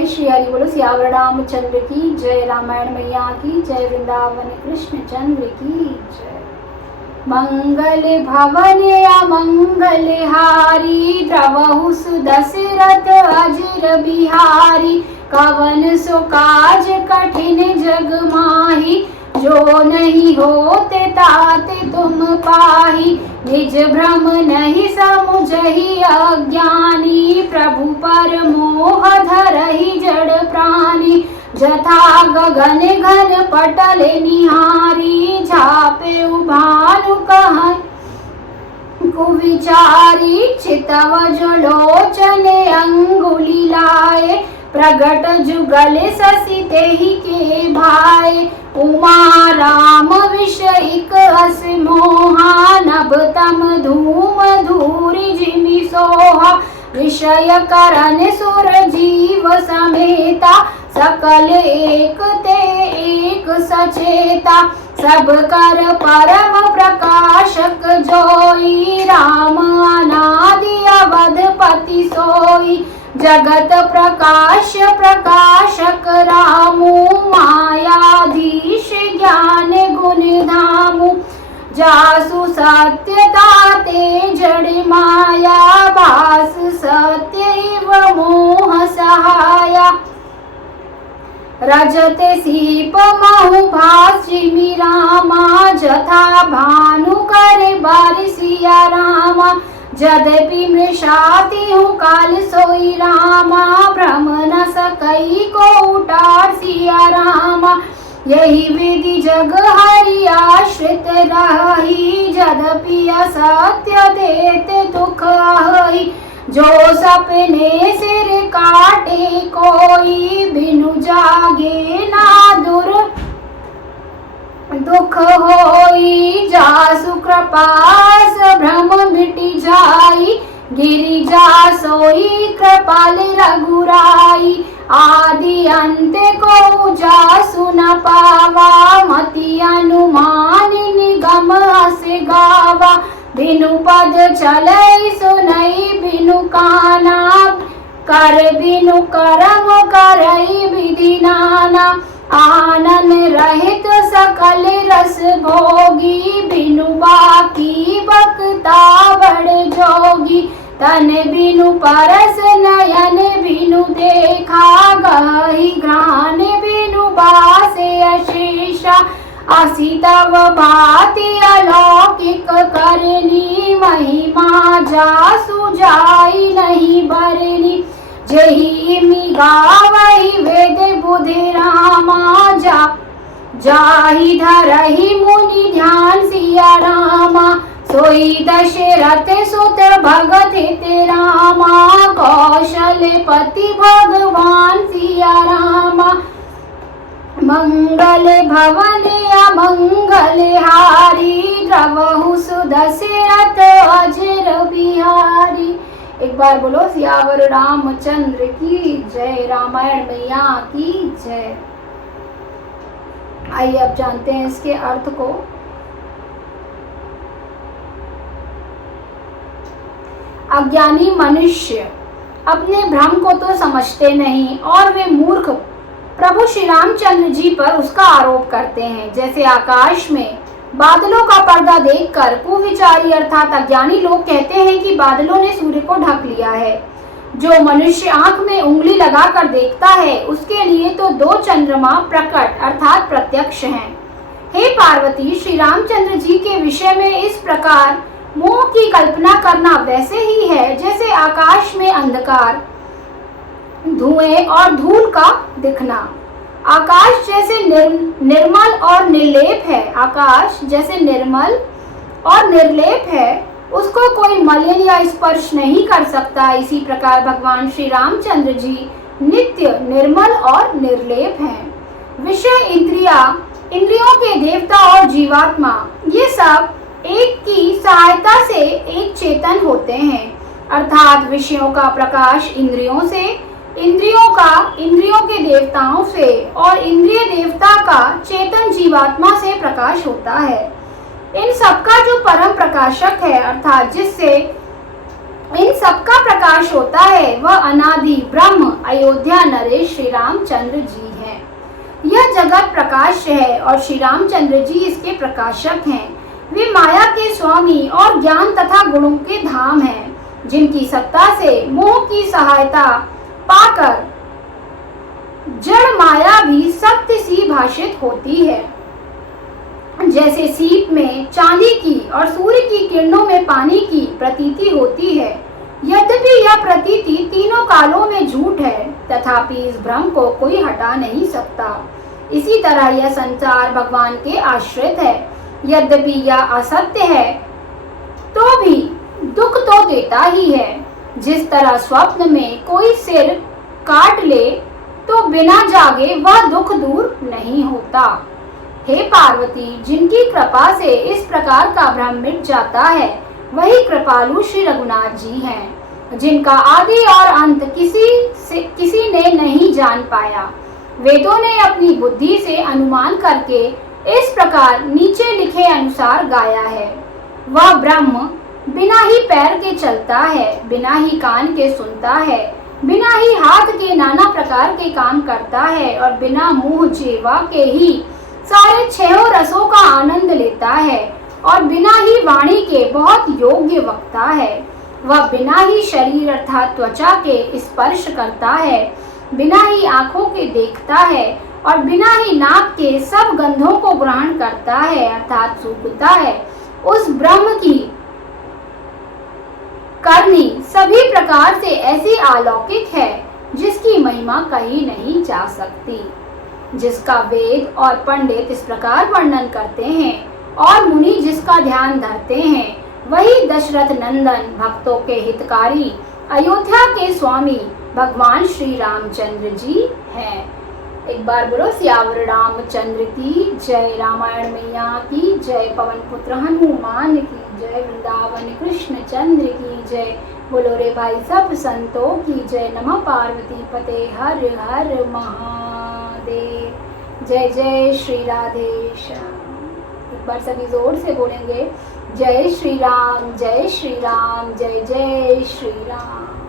जय श्री हरि बोलो। सियावर रामचंद्र की जय, रामायण मैया की जय, वृंदावन कृष्ण चंद्र की जय। मंगल भवन अमंगल हारी, द्रवहु सुदशरथ अजर बिहारी। कवन सो काज कठिन जग माही, जो नहीं होते ताते तुम पाही। निज भ्रम नहीं समुझहि अज्ञानी, प्रभु पर मोह धरहि जड़ प्राणी। जथा गगन घन पटल निहारी, झापे भानु कह कुविचारी। चितव जो लोचन अंगुली लाए, प्रगट जुगल शशि तेहि के भाए। उमा राम विषयिक अस मोहा, नभ तम धूम धूरि जिमि सोहा। विषय करन सुर जीव समेता, सकल एक ते एक सचेता। सब कर परम प्रकाशक जोई, राम अनादि अवधपति सोई। जगत प्रकाश प्रकाशक रामु, मायाधीश ज्ञान गुण धामु। जासु सत्यता ते जड़ माया, भास सत्य इव मोह सहाया। रजते सीप महु भाषिमि रामा, जथा भानु करे बारिसिया रामा। यद्यपि मृषाति हूँ काल सोई रामा, भ्रम न सकई को उटार सिया रामा। यही विधि जग हरि आश्रित रही, यद्यपि असत्य देते दुख हई। जो सपने सिर काटे कोई, बिनु जागे ना दुख होई। जासु कृपास भ्रम मिटि जाई, गिरिजा सोई कृपाल रघुराई। आदि अंत को जासु न पावा, मति अनुमान निगम अस गावा। बिनु पद चलै सुनई बिनु काना, कर बिनु करम करई विधि नाना। आनन रहित सकल रस भोगी, बिनु बाकी बक्ता बड़ जोगी। तन बिनु परस नयन बिनु देखा, गहि घ्राण बिनु बासे अशेषा। असी तव भाति अलौकिक करनी, महिमा जासु जाई नहीं बरनी। जही इमि गावई वेद बुधि रामा, जाहि धरहि मुनि ध्यान सिया रामा। सोई दशरथ सुत भगत हित रामा, कौशलपति भगवान सिया रामा। मंगल भवन अमंगल हारी, द्रवहु सुदशरथ अजर बिहारी। एक बार बोलो सियावर रामचंद्र की जय, रामायण मैया की जय। आइए अब जानते हैं इसके अर्थ को। अज्ञानी मनुष्य अपने भ्रम को तो समझते नहीं और वे मूर्ख प्रभु श्री रामचंद्र जी पर उसका आरोप करते हैं। जैसे आकाश में बादलों का पर्दा देखकर कुविचारी अर्थात अज्ञानी लोग कहते हैं कि बादलों ने सूर्य को ढक लिया है। जो मनुष्य आंख में उंगली लगाकर देखता है, उसके लिए तो दो चंद्रमा प्रकट अर्थात प्रत्यक्ष हैं। हे पार्वती, श्री रामचंद्र जी के विषय में इस प्रकार मोह की कल्पना करना वैसे ही है जैसे आकाश में अंधकार, धुएं और धूल का दिखना। आकाश जैसे निर्मल और निर्लेप है, आकाश जैसे निर्मल और निर्लेप है, उसको कोई मलिन या स्पर्श नहीं कर सकता। इसी प्रकार भगवान श्री रामचंद्र जी नित्य निर्मल और निर्लेप हैं। विषय इंद्रियों के देवता और जीवात्मा, ये सब एक की सहायता से एक चेतन होते हैं। अर्थात विषयों का प्रकाश इंद्रियों से, इंद्रियों के देवताओं से और इंद्रिय देवता का चेतन जीवात्मा से प्रकाश होता है। इन सबका जो परम प्रकाशक है अर्थात जिससे इन सबका प्रकाश होता है वह अनादि ब्रह्म अयोध्या नरेश श्री रामचंद्र जी हैं। यह जगत प्रकाश है और श्री रामचंद्र जी इसके प्रकाशक हैं। वे माया के स्वामी और ज्ञान तथा गुणों के धाम हैं, जिनकी सत्ता से मोह की सहायता पाकर जड़ माया भी सत्य सी भाषित होती है। जैसे सीप में चांदी की और सूर्य की किरणों में पानी की प्रतीति होती है, यद्यपि यह प्रतीति तीनों कालों में झूठ है, तथापि इस भ्रम को कोई हटा नहीं सकता। इसी तरह यह संसार भगवान के आश्रित है, यद्यपि यह असत्य है तो भी दुख तो देता ही है। जिस तरह स्वप्न में कोई सिर काट ले तो बिना जागे वह दुख दूर नहीं होता। हे पार्वती, जिनकी कृपा से इस प्रकार का भ्रम मिट जाता है वही कृपालु श्री रघुनाथ जी हैं, जिनका आदि और अंत किसी ने नहीं जान पाया। वेदों ने अपनी बुद्धि से अनुमान करके इस प्रकार नीचे लिखे अनुसार गाया है। वह ब्रह्म बिना ही पैर के चलता है, बिना ही कान के सुनता है, बिना ही हाथ के नाना प्रकार के काम करता है और बिना मुंह जीवा के ही सारे छहों रसों का आनंद लेता है और बिना ही वाणी के बहुत योग्य वक्ता है। वह बिना ही शरीर अर्थात त्वचा के स्पर्श करता है, बिना ही आंखों के देखता है और बिना ही नाक के सब गंधों को ग्रहण करता है अर्थात सूंघता है। उस ब्रह्म की करनी सभी प्रकार से ऐसी अलौकिक है जिसकी महिमा कही नहीं जा सकती, जिसका वेद और पंडित इस प्रकार वर्णन करते हैं और मुनि जिसका ध्यान धरते हैं, वही दशरथ नंदन भक्तों के हितकारी अयोध्या के स्वामी भगवान श्री रामचंद्र जी हैं। एक बार बोलो सियावर रामचंद्र की जय, रामायण मैया की जय, पवन पुत्र हनुमान की जय, वृंदावन कृष्ण चंद्र की जय, बोलो रे भाई सब संतों की जय। नमः पार्वती पते हर हर महादेव। जय जय श्री राधेश्याम। एक बार सभी जोर से बोलेंगे जय श्री राम जय श्री राम जय जय श्री राम।